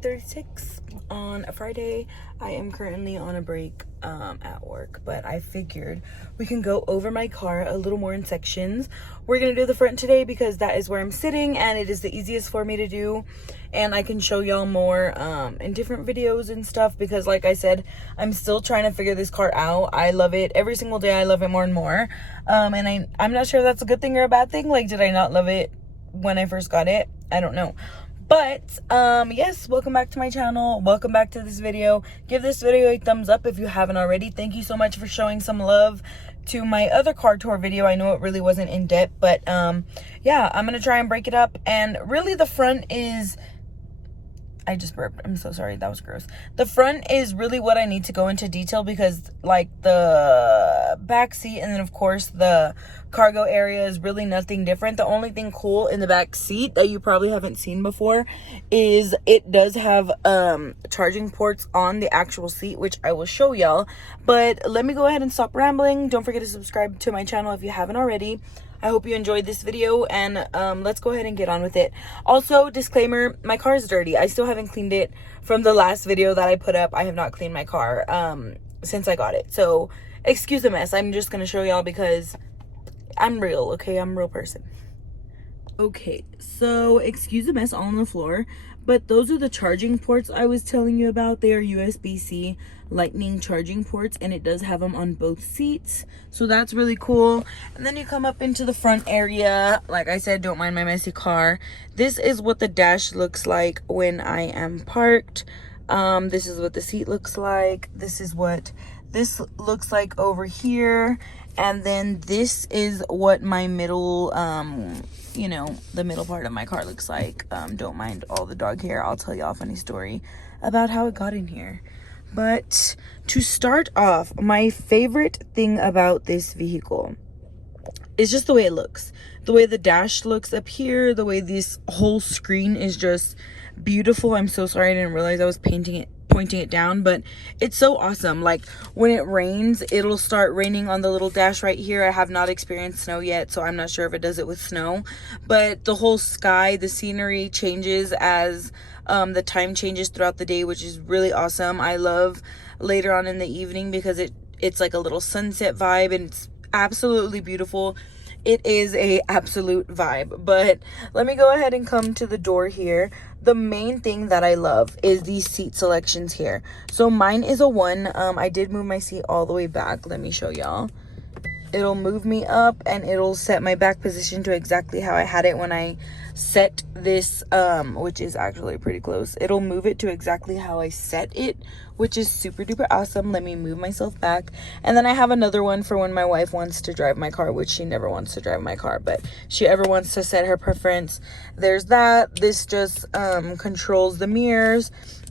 8:36 on a Friday. I am currently on a break at work, but I figured we can go over my car a little more in sections. We're gonna do the front today because that is where I'm sitting and it is the easiest for me to do, and I can show y'all more in different videos and stuff, because like I said, I'm still trying to figure this car out. I love it every single day. I love it more and more, and I'm not sure if that's a good thing or a bad thing. Like, did I not love it when I first got it? I don't know. But yes, welcome back to my channel. Welcome back to this video. Give this video a thumbs up if you haven't already. Thank you so much for showing some love to my other car tour video. I know it really wasn't in depth, but yeah, I'm gonna try and break it up. And really, the front is, I just burped, I'm so sorry, that was gross. The front is really what I need to go into detail, because like the back seat and then of course the cargo area is really nothing different. The only thing cool in the back seat that you probably haven't seen before is it does have charging ports on the actual seat, which I will show y'all. But let me go ahead and stop rambling. Don't forget to subscribe to my channel if you haven't already. I hope you enjoyed this video, and let's go ahead and get on with it. Also, disclaimer, my car is dirty. I still haven't cleaned it from the last video that I put up. I have not cleaned my car since I got it. So, excuse the mess. I'm just going to show y'all because I'm real, okay? I'm a real person. Okay, so excuse the mess all on the floor, but those are the charging ports I was telling you about. They are USB-C lightning charging ports, and it does have them on both seats, so that's really cool. And then you come up into the front area. Like I said, don't mind my messy car. This is what the dash looks like when I am parked. This is what the seat looks like. This is what this looks like over here. And then this is what my middle, you know, the middle part of my car looks like. Don't mind all the dog hair. I'll tell y'all a funny story about how it got in here. But to start off, my favorite thing about this vehicle is just the way it looks. The way the dash looks up here, the way this whole screen is just beautiful. I'm so sorry I didn't realize I was pointing it down, but it's so awesome. Like when it rains, it'll start raining on the little dash right here. I have not experienced snow yet, so I'm not sure if it does it with snow, but the whole sky, the scenery changes as the time changes throughout the day, which is really awesome. I love later on in the evening because it's like a little sunset vibe, and it's absolutely beautiful. It is a absolute vibe. But let me go ahead and come to the door here. The main thing that I love is these seat selections here. So mine is a 1. I did move my seat all the way back. Let me show y'all. It'll move me up and it'll set my back position to exactly how I had it when I set this, which is actually pretty close. It'll move it to exactly how I set it, which is super duper awesome. Let me move myself back. And then I have another one for when my wife wants to drive my car, which she never wants to drive my car, but she ever wants to set her preference. There's that. This just controls the mirrors.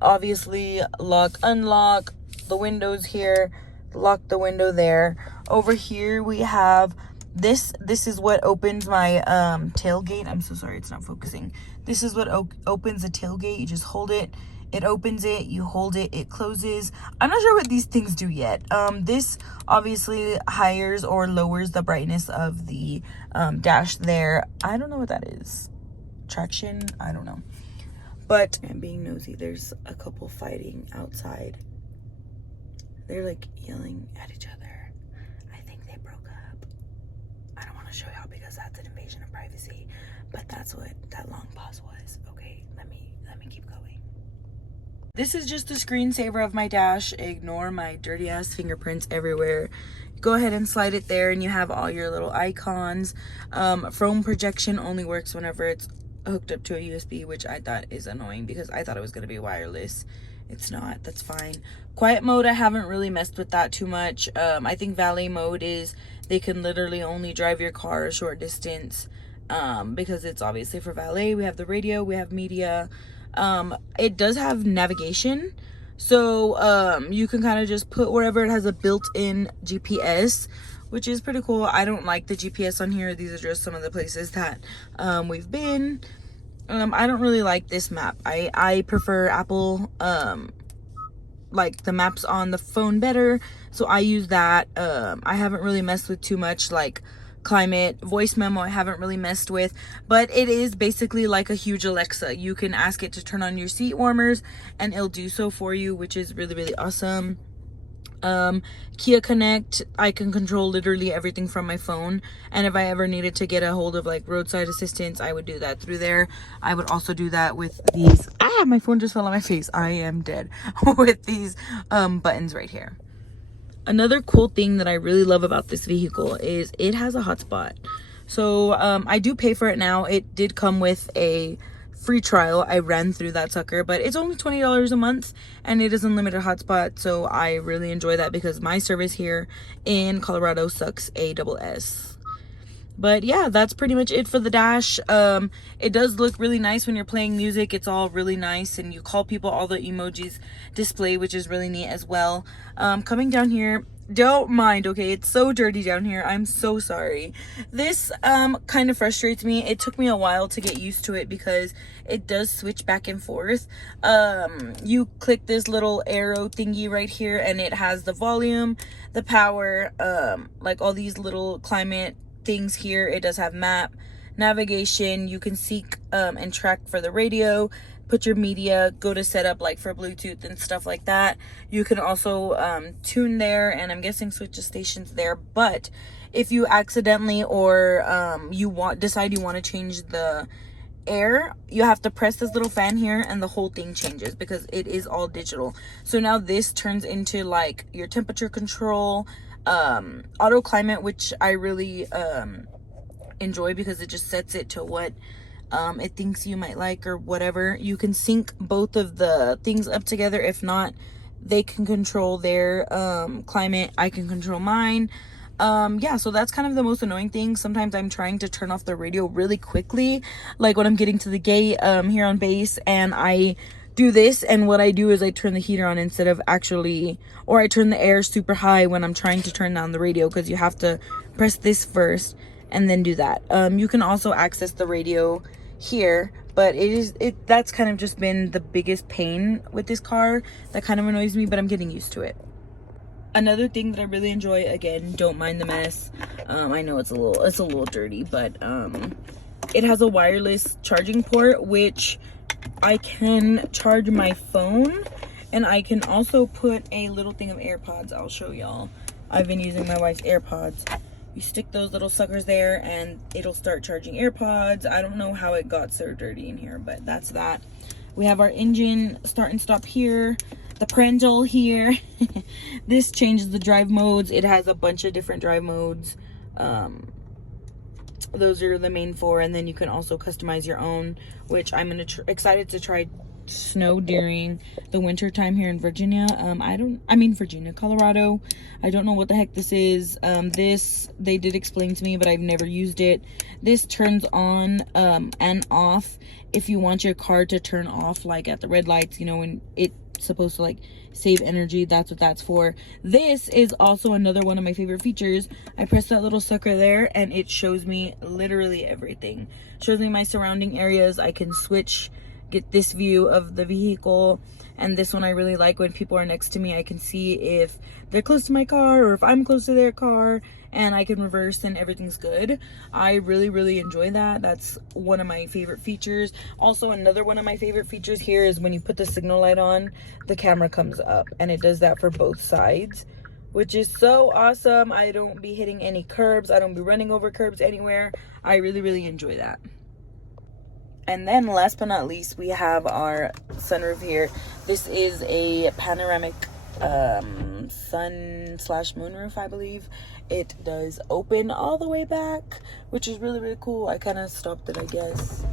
Obviously, lock, unlock, the windows here, lock the window there. Over here we have this is what opens my tailgate. I'm so sorry it's not focusing. This is what opens the tailgate. You just hold it, it opens it, you hold it, it closes. I'm not sure what these things do yet. This obviously higher or lowers the brightness of the dash there. I don't know what that is. Traction, I don't know. But I'm being nosy. There's a couple fighting outside. They're like yelling at each other. I think they broke up. I don't want to show y'all because that's an invasion of privacy, but that's what that long pause was. Okay, let me keep going. This is just a screensaver of my dash. Ignore my dirty ass fingerprints everywhere. Go ahead and slide it there and you have all your little icons. Phone projection only works whenever it's hooked up to a USB, which I thought is annoying because I thought it was going to be wireless. It's not. That's fine. Quiet mode, I haven't really messed with that too much. I think valet mode is they can literally only drive your car a short distance, because it's obviously for valet. We have the radio, we have media. It does have navigation, so you can kind of just put wherever. It has a built-in GPS, which is pretty cool. I don't like the GPS on here. These are just some of the places that we've been. I don't really like this map. I prefer Apple, like the maps on the phone better, so I use that. I haven't really messed with too much like climate. Voice memo I haven't really messed with, but it is basically like a huge Alexa. You can ask it to turn on your seat warmers and it'll do so for you, which is really, really awesome. Kia Connect, I can control literally everything from my phone, and if I ever needed to get a hold of like roadside assistance, I would do that through there. I would also do that with these, my phone just fell on my face, I am dead, with these buttons right here. Another cool thing that I really love about this vehicle is it has a hotspot. So I do pay for it now. It did come with a free trial. I ran through that sucker, but it's only $20 a month and it is unlimited hotspot. So I really enjoy that because my service here in Colorado sucks AWS. But yeah, that's pretty much it for the dash. It does look really nice when you're playing music. It's all really nice, and you call people, all the emojis display, which is really neat as well. Coming down here, don't mind, okay? It's so dirty down here. I'm so sorry. This kind of frustrates me. It took me a while to get used to it because it does switch back and forth. You click this little arrow thingy right here and it has the volume, the power, like all these little climate things here. It does have map, navigation. You can seek and track for the radio, put your media, go to setup like for Bluetooth and stuff like that. You can also tune there, and I'm guessing switch the stations there. But if you accidentally or decide you want to change the air, you have to press this little fan here and the whole thing changes because it is all digital. So now this turns into like your temperature control, auto climate, which I really enjoy because it just sets it to what it thinks you might like or whatever. You can sync both of the things up together. If not, they can control their climate, I can control mine. Yeah, so that's kind of the most annoying thing. Sometimes I'm trying to turn off the radio really quickly, like when I'm getting to the gate here on base, and I do this, and what I do is I turn the heater on instead of actually, or I turn the air super high when I'm trying to turn down the radio, because you have to press this first and then do that. You can also access the radio here, but that's kind of just been the biggest pain with this car. That kind of annoys me, but I'm getting used to it. Another thing that I really enjoy, again, don't mind the mess. I know it's a little dirty, but it has a wireless charging port, which I can charge my phone, and I can also put a little thing of AirPods. I'll show y'all. I've been using my wife's AirPods. You stick those little suckers there and it'll start charging AirPods. I don't know how it got so dirty in here, but that's that. We have our engine start and stop here, the prangle here. This changes the drive modes. It has a bunch of different drive modes. Those are the main four, and then you can also customize your own, which I'm excited to try snow during the winter time here in Virginia. Virginia, Colorado. I don't know what the heck this is. This they did explain to me, but I've never used it. This turns on and off if you want your car to turn off, like at the red lights, you know, when it's supposed to like save energy. That's what that's for. This is also another one of my favorite features. I press that little sucker there and it shows me literally everything. Shows me my surrounding areas. I can switch, get this view of the vehicle, and this one I really like. When people are next to me, I can see if they're close to my car or if I'm close to their car, and I can reverse and everything's good. I really enjoy that. That's one of my favorite features. Also, another one of my favorite features here is when you put the signal light on, the camera comes up, and it does that for both sides, which is so awesome. I don't be hitting any curbs. I don't be running over curbs anywhere. I really enjoy that. And then last but not least, we have our sunroof here. This is a panoramic sun/moonroof, I believe. It does open all the way back, which is really cool. I kind of stopped it, I guess.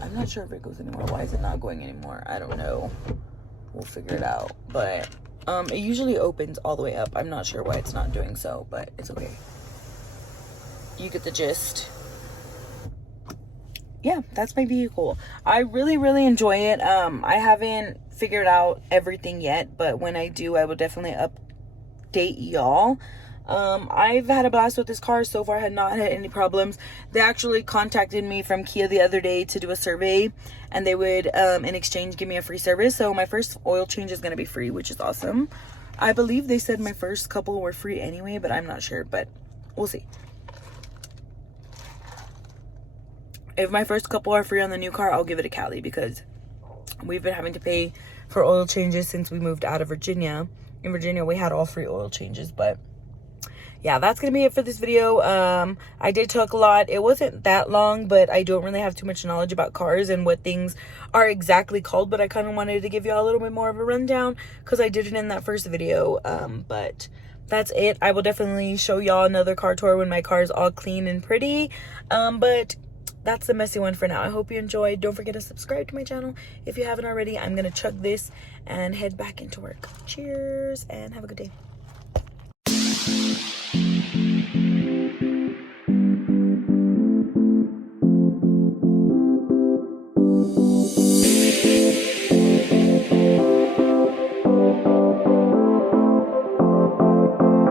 I'm not sure if it goes anymore. Why is it not going anymore? I don't know. We'll figure it out. But it usually opens all the way up. I'm not sure why it's not doing so, but it's okay. You get the gist. Yeah, that's my vehicle. I really enjoy it. I haven't figured out everything yet, but when I do, I will definitely update y'all. I've had a blast with this car. So far, I had not had any problems. They actually contacted me from Kia the other day to do a survey, and they would in exchange give me a free service. So my first oil change is going to be free, which is awesome. I believe they said my first couple were free anyway, but I'm not sure, but we'll see. If my first couple are free on the new car, I'll give it to Callie, because we've been having to pay for oil changes since we moved out of Virginia. In Virginia, we had all free oil changes. But yeah, that's gonna be it for this video. I did talk a lot. It wasn't that long, but I don't really have too much knowledge about cars and what things are exactly called, but I kind of wanted to give y'all a little bit more of a rundown because I did it in that first video. But that's it. I will definitely show y'all another car tour when my car is all clean and pretty. But that's the messy one for now. I hope you enjoyed. Don't forget to subscribe to my channel if you haven't already. I'm gonna chug this and head back into work. Cheers and have a good day.